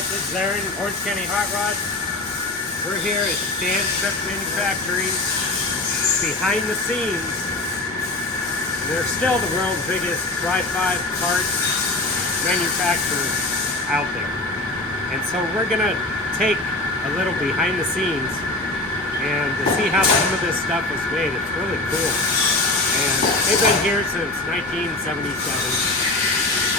It's there in Orange County Hotrods. We're here at Danchuk Manufacturing, behind the scenes. They're still the world's biggest Wi-Fi parts manufacturer out there. And so we're gonna take a little behind the scenes and to see how some of this stuff is made. It's really cool. And they've been here since 1977.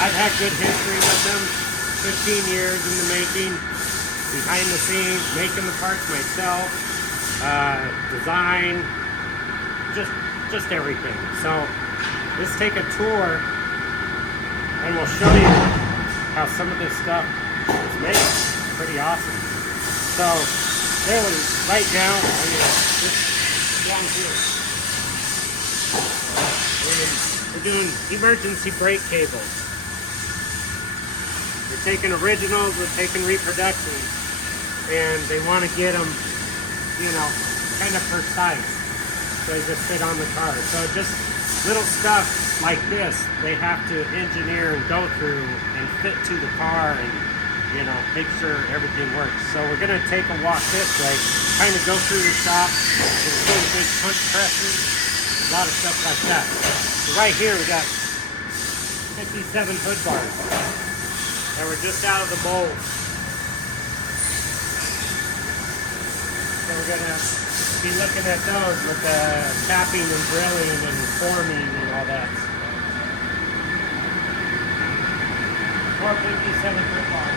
I've had good history with them, 15 years in the making, behind the scenes, making the parts myself, design, just everything. So let's take a tour and we'll show you how some of this stuff is made. It's pretty awesome. So really, right now, just down here, we're doing emergency brake cables. We're taking originals, we're taking reproductions, and they want to get them, you know, kind of precise. So they just fit on the car. So just little stuff like this, they have to engineer and go through and fit to the car and, you know, make sure everything works. So we're going to take a walk this way, kind of go through the shop. There's really big punch presses, a lot of stuff like that. So right here we got 57 hood bars. And we're just out of the mold. So we're gonna be looking at those with the tapping and drilling and forming and all that. 457 foot long.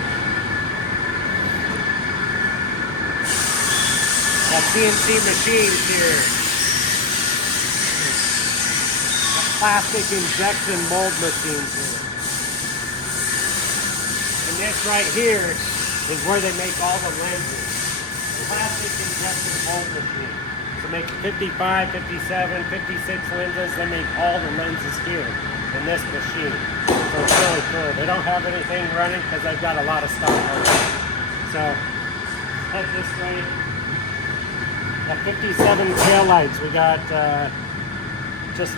Got CNC machines here. Got plastic injection mold machines here. And this right here is where they make all the lenses. Plastic injection mold machine. So make 55, 57, 56 lenses. They make all the lenses here in this machine. So it's really cool. They don't have anything running because they've got a lot of stock already. So head this way. Got 57 tail lights. We got just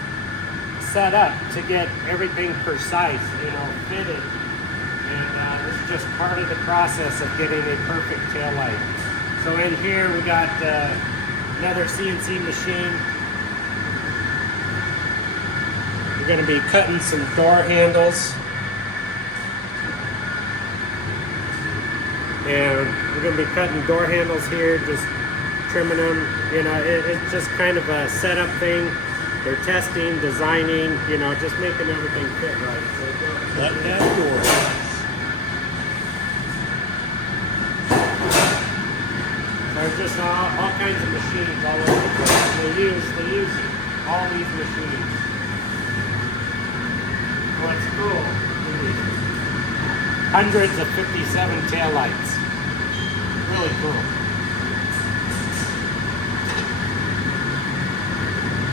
set up to get everything precise, you know, fitted. And this is just part of the process of getting a perfect tail light. So in here we got another CNC machine. We're going to be cutting some door handles. And we're going to be cutting door handles here, just trimming them. You know, it's just kind of a setup thing. They're testing, designing, you know, just making everything fit right. So button down door. There's just all kinds of machines all over the place. They use all these machines. What's cool? Hundreds of 57 taillights. Really cool.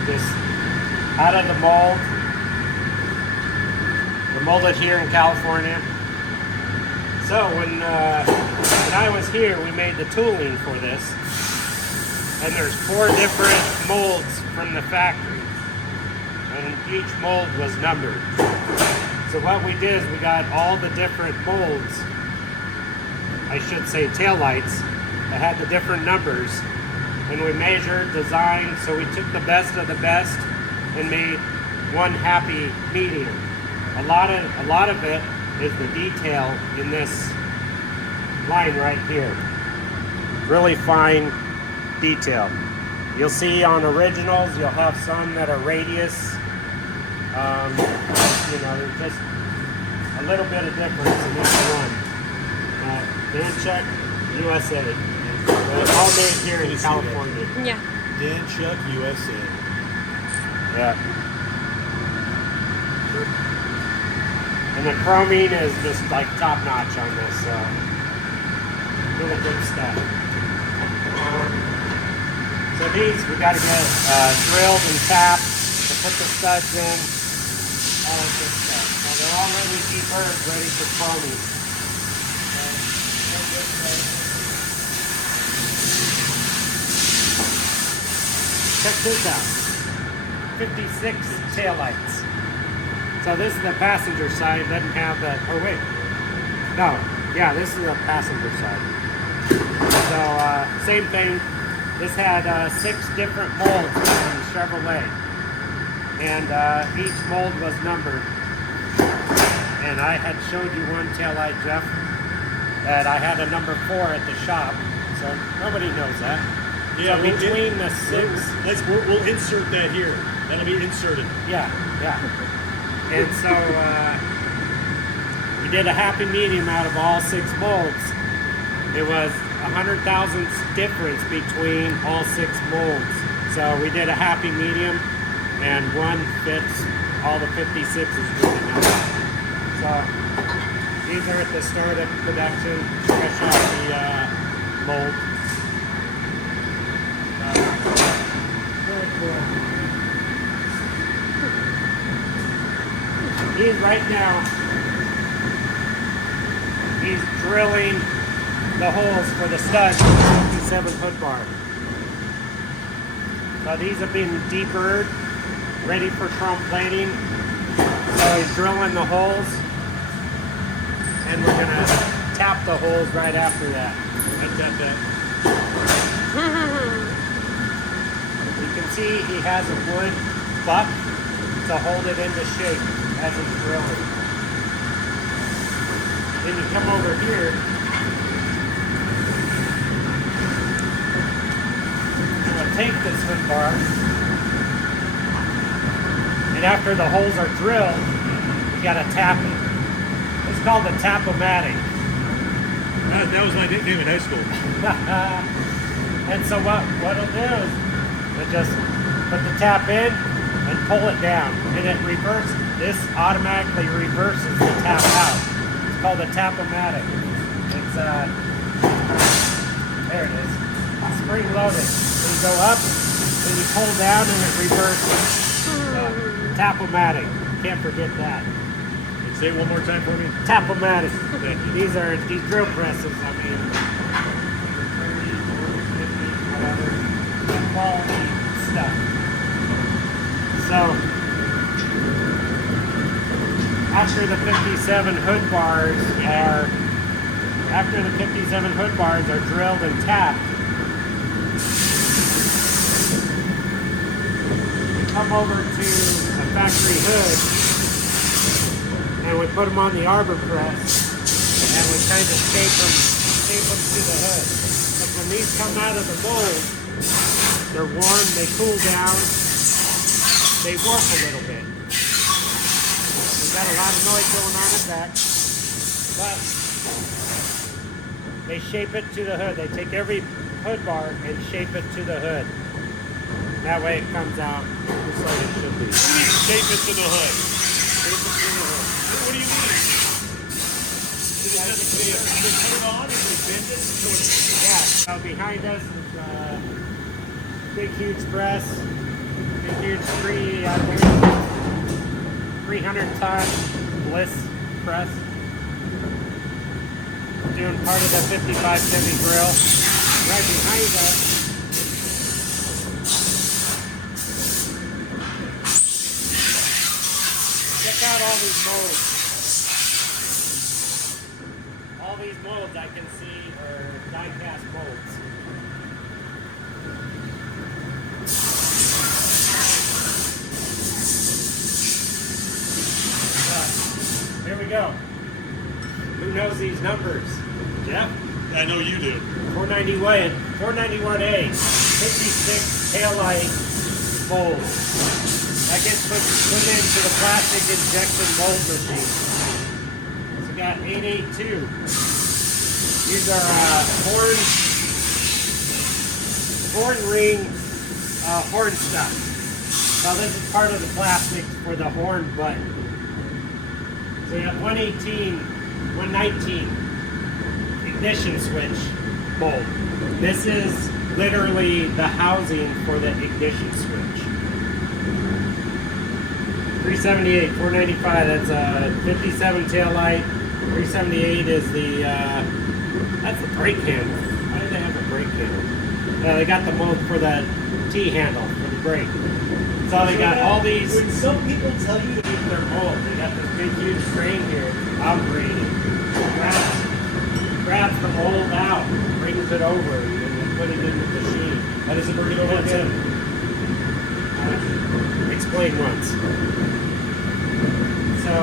Just out of the mold. They're molded here in California. So when I was here, we made the tooling for this, and there's 4 different molds from the factory, and each mold was numbered. So what we did is we got all the different molds, I should say taillights, that had the different numbers, and we measured, designed, so we took the best of the best and made one happy medium. A lot of it is the detail in this line right here. Really fine detail. You'll see on originals, you'll have some that are radius. You know, there's just a little bit of difference in each one. Danchuk, USA. They're all made here in California. Yeah. Danchuk, USA. Yeah. And the chroming is just like top notch on this, so really good stuff. So these we got to get drilled and tapped to put the studs in, all that good stuff. Now they're already deburred, ready for chroming. Check this out, 56 taillights. So this is the passenger side, doesn't have that, oh wait, no, Yeah, this is a passenger side. So same thing. This had 6 different molds from Chevrolet, and each mold was numbered. And I had showed you one taillight, Jeff, that I had a number 4 at the shop, so nobody knows that. Yeah, so between the 6, we'll insert that here. That'll be inserted. yeah. And so we did a happy medium out of all 6 molds. It was 100 thousandths difference between all 6 molds. So we did a happy medium, and one fits all the 56s really nice. So these are at the start of production, fresh off the mold. Very cool. He's right now, he's drilling the holes for the studs for the 57 foot bar. So these have been deburred, ready for chrome plating. So he's drilling the holes, and we're gonna tap the holes right after that. Let's tap that. You can see he has a wood butt to hold it into shape as he's drilling. Then you come over here. I'm gonna take this hood bar, and after the holes are drilled, you gotta tap it. It's called the tap-o-matic. That was my nickname in high school. And so what it'll do is it just put the tap in and pull it down, and it reverses. This automatically reverses the tap out. It's called a tap-o-matic. It's there it is, spring loaded. So you go up, then you pull down, and it reverses. Tap-o-matic. Can't forget that. Say it one more time for me. Tap-o-matic. These are these drill presses. I mean, whatever, quality stuff. So after the 57 hood bars are drilled and tapped, we come over to a factory hood, and we put them on the arbor press, and we kind of shape them to the hood. But when these come out of the mold, they're warm, they cool down, they warp a little bit. We've got a lot of noise going on in back, but they shape it to the hood. They take every hood bar and shape it to the hood. That way it comes out just like it should be. What do you mean shape it to the hood? Shape it to the hood. What do you mean? Does it just they put it on and they bend it so it's... Yeah, so behind us is big huge press, big huge 300-ton bliss press. Doing part of the 55 Chevy grill. Right behind us, check out all these molds. All these molds I can see are die-cast molds. Here we go. Who knows these numbers? Jeff? I know you do. 491A, 56 taillight mold. That gets put into the plastic injection mold machine. So we got 882. These are horn ring horn stuff. Now this is part of the plastic for the horn button. So you have 118, 119 ignition switch mold. This is literally the housing for the ignition switch. 378, 495, that's a 57 taillight. 378 is the, that's the brake handle. Why do they have a brake handle? They got the mold for the T-handle, for the brake. So they got all these... When some people tell you to keep their mold, they got this big huge crane here operating. grabs the mold out, brings it over, and then put it in the machine. How does it bring it over That's again? Explain once. So,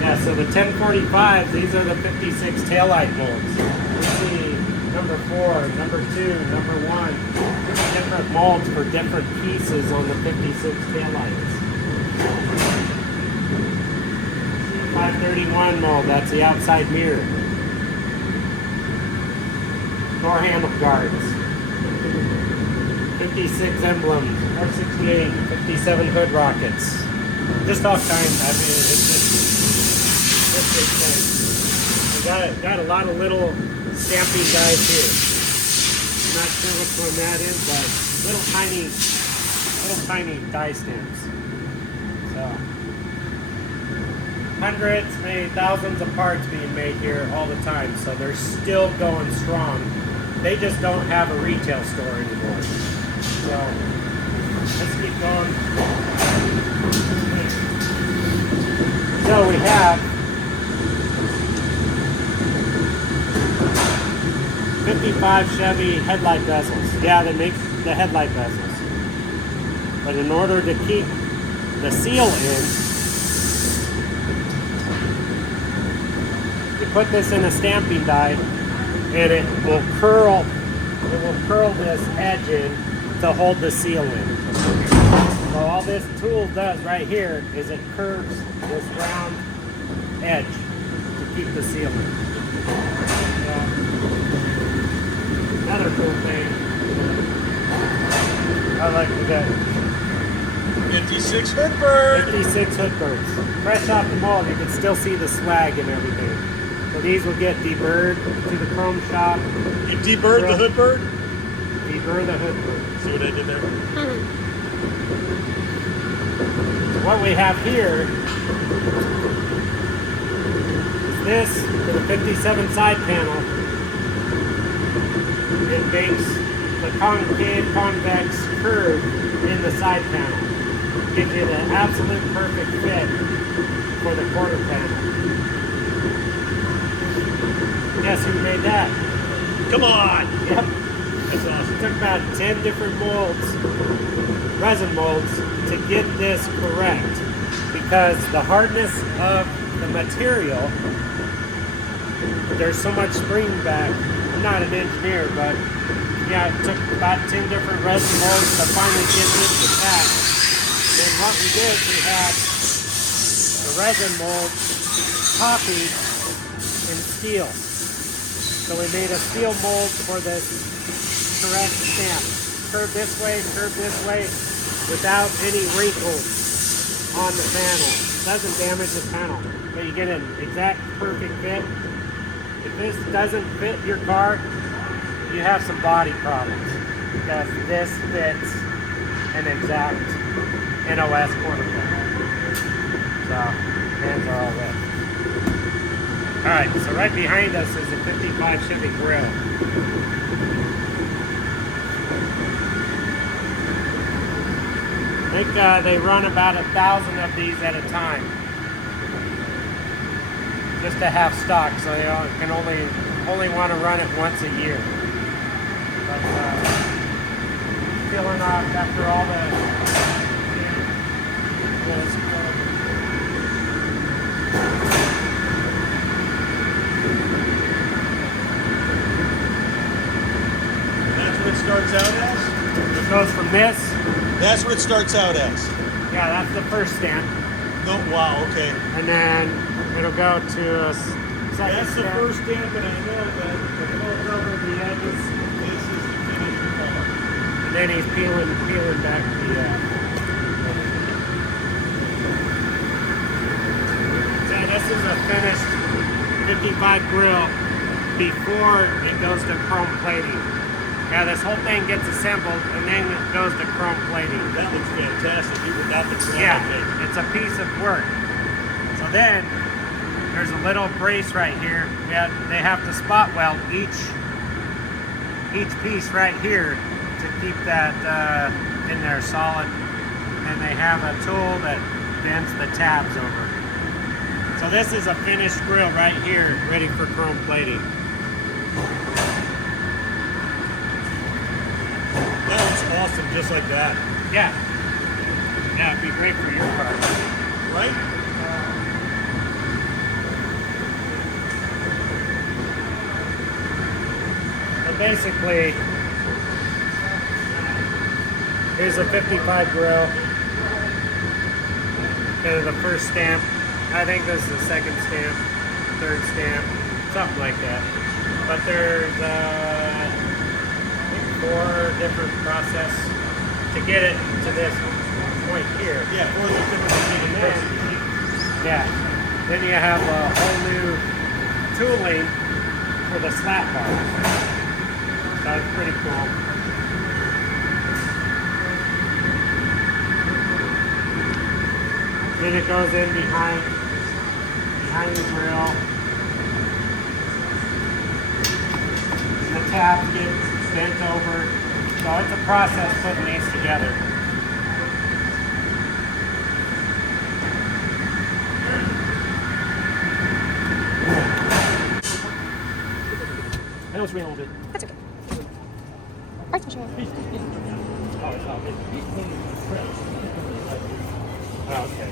yeah, so the 1045, these are the 56 taillight molds. You see number 4, number 2, number 1, different molds for different pieces on the 56 taillights. 531 mold, that's the outside mirror. Door handle guards. 56 emblems, 468, 57 hood rockets. Just all kinds. I mean, it's just big thing. We got a lot of little stamping dies here. I'm not sure which one that is, but little tiny die stamps. So hundreds, maybe thousands of parts being made here all the time. So they're still going strong. They just don't have a retail store anymore. So let's keep going. So we have 55 Chevy headlight bezels. Yeah, they make the headlight bezels. But in order to keep the seal in, you put this in a stamping die and it will curl this edge in to hold the seal in. So all this tool does right here is it curves this round edge to keep the seal in. Another cool thing, I like to get 56 Hoodbird. 56 Hoodbirds. Fresh off the mold, you can still see the swag and everything. So these will get deburred to the chrome shop. You deburred the Hoodbird? Deburr the Hoodbird. See what I did there? What we have here is this for the 57 side panel. It makes the concave convex curve in the side panel. Gives you the absolute perfect fit for the quarter panel. Guess who made that? Come on! Yep. That's awesome. It took about 10 different molds, resin molds, to get this correct. Because the hardness of the material, there's so much spring back. I'm not an engineer, but yeah, it took about 10 different resin molds to finally get this attached. And what we did, we had the resin mold copied in steel. So we made a steel mold for this correct stamp. Curve this way, without any wrinkles on the panel. It doesn't damage the panel, but you get an exact perfect fit. If this doesn't fit your car, you have some body problems because this fits an exact NOS quarter panel. So, hands are all wet. Alright, so right behind us is a 55 Chevy grill. I think they run about 1,000 of these at a time. Just to have stock, so they can only want to run it once a year. But peeling off after all the That's what it starts out as? it goes from this. That's what it starts out as. Yeah, that's the first stamp. No, wow, okay. And then it'll go to a second That's the stamp. first stamp, and I know that It folds over the edges. this is the finished part. And then he's peeling back the so this is a finished 55 grill before it goes to chrome plating. Yeah, this whole thing gets assembled and then it goes to chrome plating. That looks fantastic, even without the chrome. Yeah, it's a piece of work. So then there's a little brace right here. Yeah, they have to spot weld each piece right here to keep that in there solid. And they have a tool that bends the tabs over. So this is a finished grill right here, ready for chrome plating. That looks awesome, just like that. Yeah. Yeah, it'd be great for your car. Right? So basically, here's a 55 grill. Kind of the first stamp. I think this is the second stamp, third stamp, something like that. But there's I think 4 different process to get it to this point here. Yeah, 4 different And then, yeah, then you have a whole new tooling for the slat bar. So it's pretty cool. Then it goes in behind the grill. And the tab gets bent over. So it's a process putting these together. I know it's real bit. That's okay. Right, sure. Oh, it's all good. Oh, okay.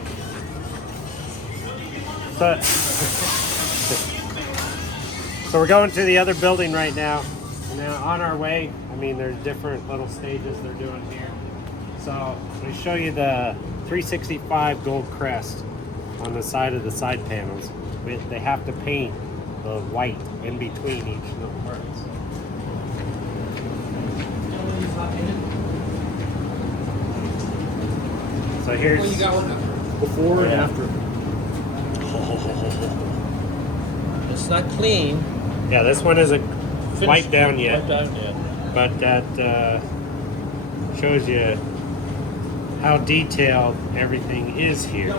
So we're going to the other building right now. And now on our way, I mean, there's different little stages they're doing here. So I'm going to show you the 365 gold crest on the side of the side panels. They have to paint the white in between each little parts. So here's Before and Yeah. after. It's not clean. yeah, this one isn't wiped down yet, Wiped down yet. but that shows you how detailed everything is here.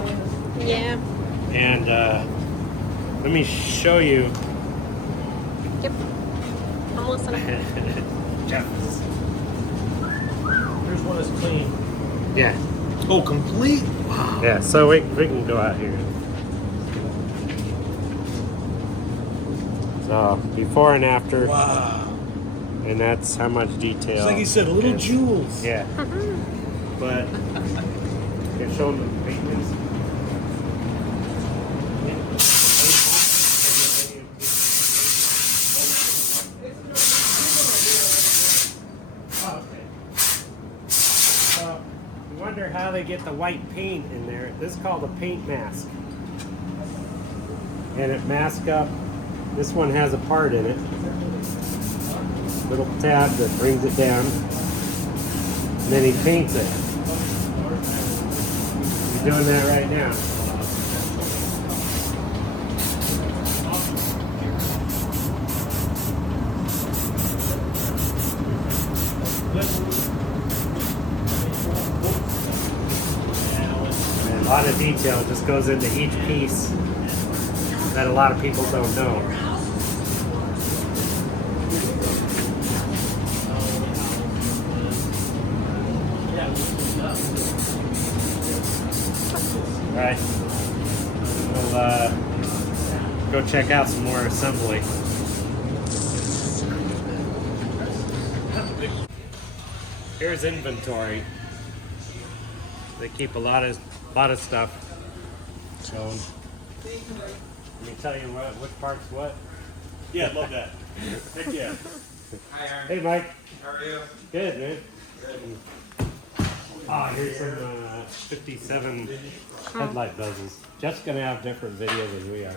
Yeah. And let me show you. Yep. I'm listening. Jeff. Here's one that's clean. Yeah, Oh, complete? Wow. yeah. So we can go out here. So before and after, Wow. and that's how much detail. It's like you said, little is. jewels. Yeah, but you can show them the maintenance. Oh, okay. So you wonder how they get the white paint in there. This is called a paint mask, and it masks up. This one has a part in it, little tab that brings it down, and then he paints it. He's doing that right now. And a lot of detail just goes into each piece that a lot of people don't know. Alright, we'll go check out some more assembly. Here's inventory. They keep a lot of stuff. So let me tell you which part's what. Yeah, love that. Heck yeah. Hey Mike. How are you? Good, man. Ah, here's some 57 headlight bezels. Jeff's gonna have different videos than we are.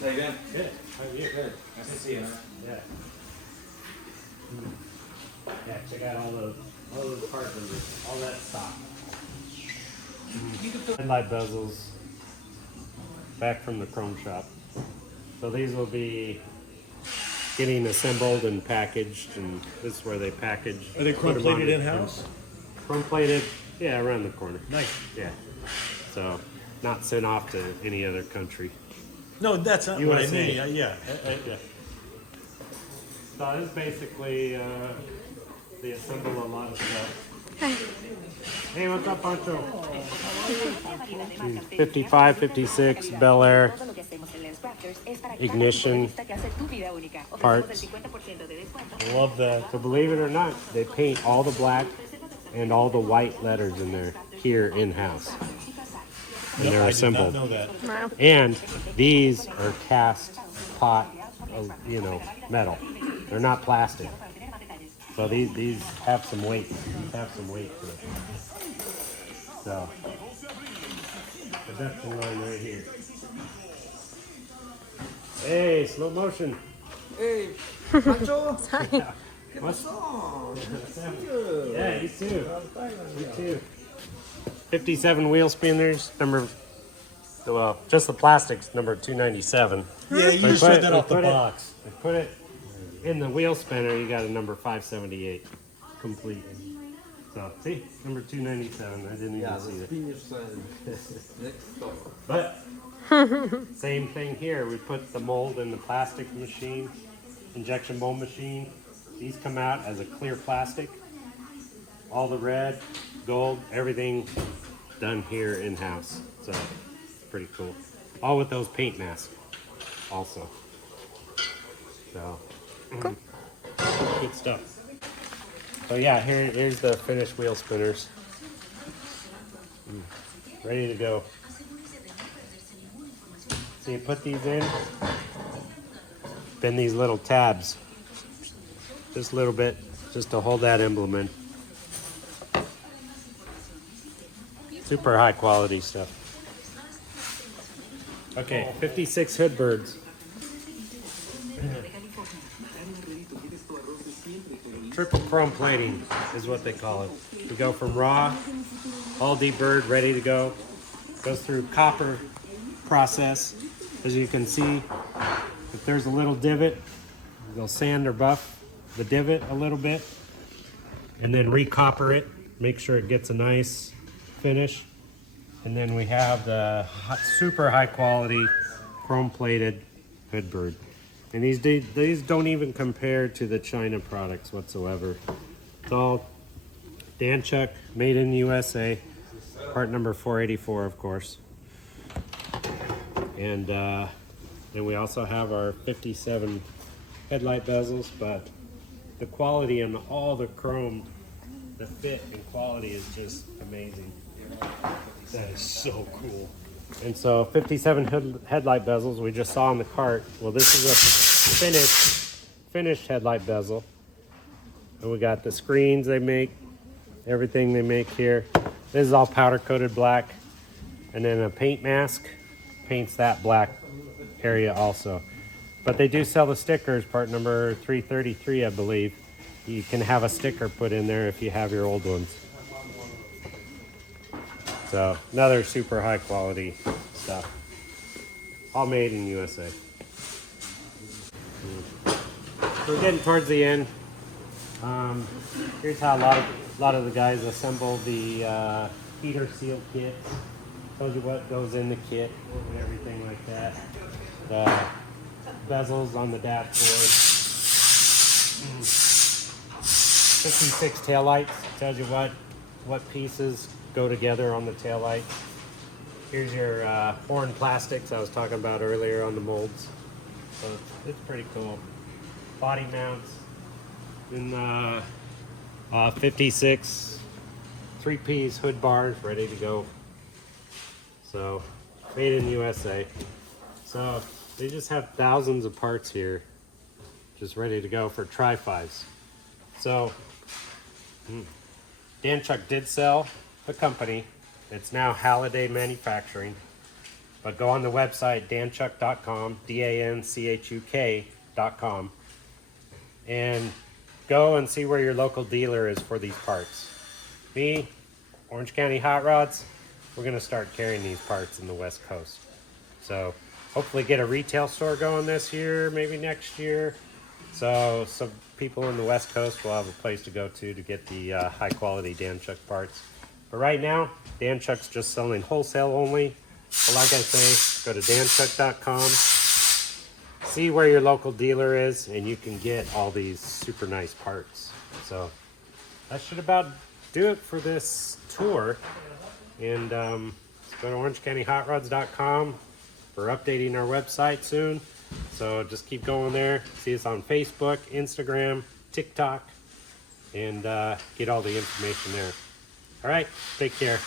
How you doing? Good. How are you? Good. Nice to see you, man. Yeah. Yeah, check out all those parts numbers, all that stock. Headlight bezels back from the chrome shop. So these will be getting assembled and packaged, and this is where they package. Are they put 'em chrome on plated it. in-house? Chrome plated, yeah, around the corner. Nice. Yeah. So not sent off to any other country. No, that's not what I USA. mean. Yeah. Yeah. So this is basically they assemble a lot of stuff. Hey, what's up, Pancho? 55, 56, Bel Air, ignition parts. Love that. So believe it or not, they paint all the black and all the white letters in there here in-house. And Yep, they're I assembled. did not know that. Wow. And these are cast pot, metal. They're not plastic. So these have some weight. These have some weight to it. So, production line right here. Hey, slow motion. Hey, Pancho. What's Yeah, you too. You too. 57 wheel spinners, just the plastics, number 297. Yeah, you just read that off the box. They put it in the wheel spinner, you got a number 578 complete. So, see, number 297. I didn't even see that. But, same thing here. We put the mold in the plastic machine, injection mold machine. These come out as a clear plastic. All the red, gold, everything done here in-house. So, pretty cool. All with those paint masks also. So, good stuff. So yeah, here's the finished wheel spinners. Ready to go. So you put these in, bend these little tabs. Just a little bit, just to hold that emblem in. Super high quality stuff. Okay, 56 hood birds. Triple chrome plating is what they call it. We go from raw, all bird, ready to go. Goes through copper process. As you can see, if there's a little divot, they'll sand or buff the divot a little bit and then recopper it. Make sure it gets a nice finish. And then we have the super high quality chrome plated hood bird. And these don't even compare to the China products whatsoever. It's all Danchuk, made in the USA, part number 484, of course. And then we also have our 57 headlight bezels, but the quality and all the chrome, the fit and quality is just amazing. That is so cool. And so 57 headlight bezels we just saw in the cart. Well, this is a finished headlight bezel. And we got the screens they make, everything they make here. This is all powder coated black. And then a paint mask paints that black area also. But they do sell the stickers, part number 333, I believe. You can have a sticker put in there if you have your old ones. So another super high quality stuff. All made in USA. So we're getting towards the end. Here's how a lot of the guys assemble the heater seal kits. Tells you what goes in the kit and everything like that. The bezels on the dashboard. 56 taillights. Tells you what pieces go together on the taillight. Here's your horn plastics I was talking about earlier on the molds. So it's pretty cool. Body mounts in 56 3-piece hood bars ready to go. So made in USA. So they just have thousands of parts here just ready to go for Tri-5s. So Danchuk did sell the company. It's now Halladay Manufacturing. But go on the website, danchuk.com, DANCHUK.com, and go and see where your local dealer is for these parts. Me, Orange County Hotrods, we're going to start carrying these parts in the West Coast. So hopefully get a retail store going this year, maybe next year. So some people in the West Coast will have a place to go to get the high quality Danchuk parts. But right now, Danchuk's just selling wholesale only. But like I say, go to danchuk.com, see where your local dealer is, and you can get all these super nice parts. So that should about do it for this tour. And go to orangecountyhotrods.com. We're updating our website soon. So just keep going there. See us on Facebook, Instagram, TikTok, and get all the information there. All right, take care.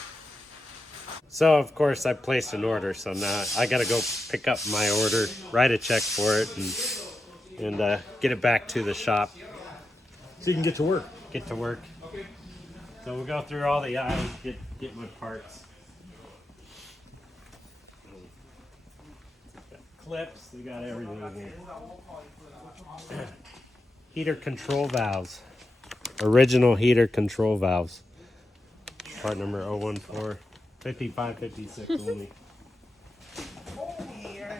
So, of course, I placed an order. So now I got to go pick up my order, write a check for it, and get it back to the shop. So you can get to work. Get to work. So we'll go through all the aisles, get my parts. Got clips, we got everything in here. Heater control valves. Original heater control valves. Part number 014 5556 only.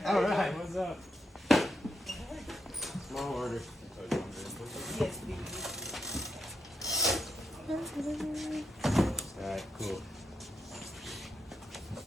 Alright, what's up? Small order. Alright, cool.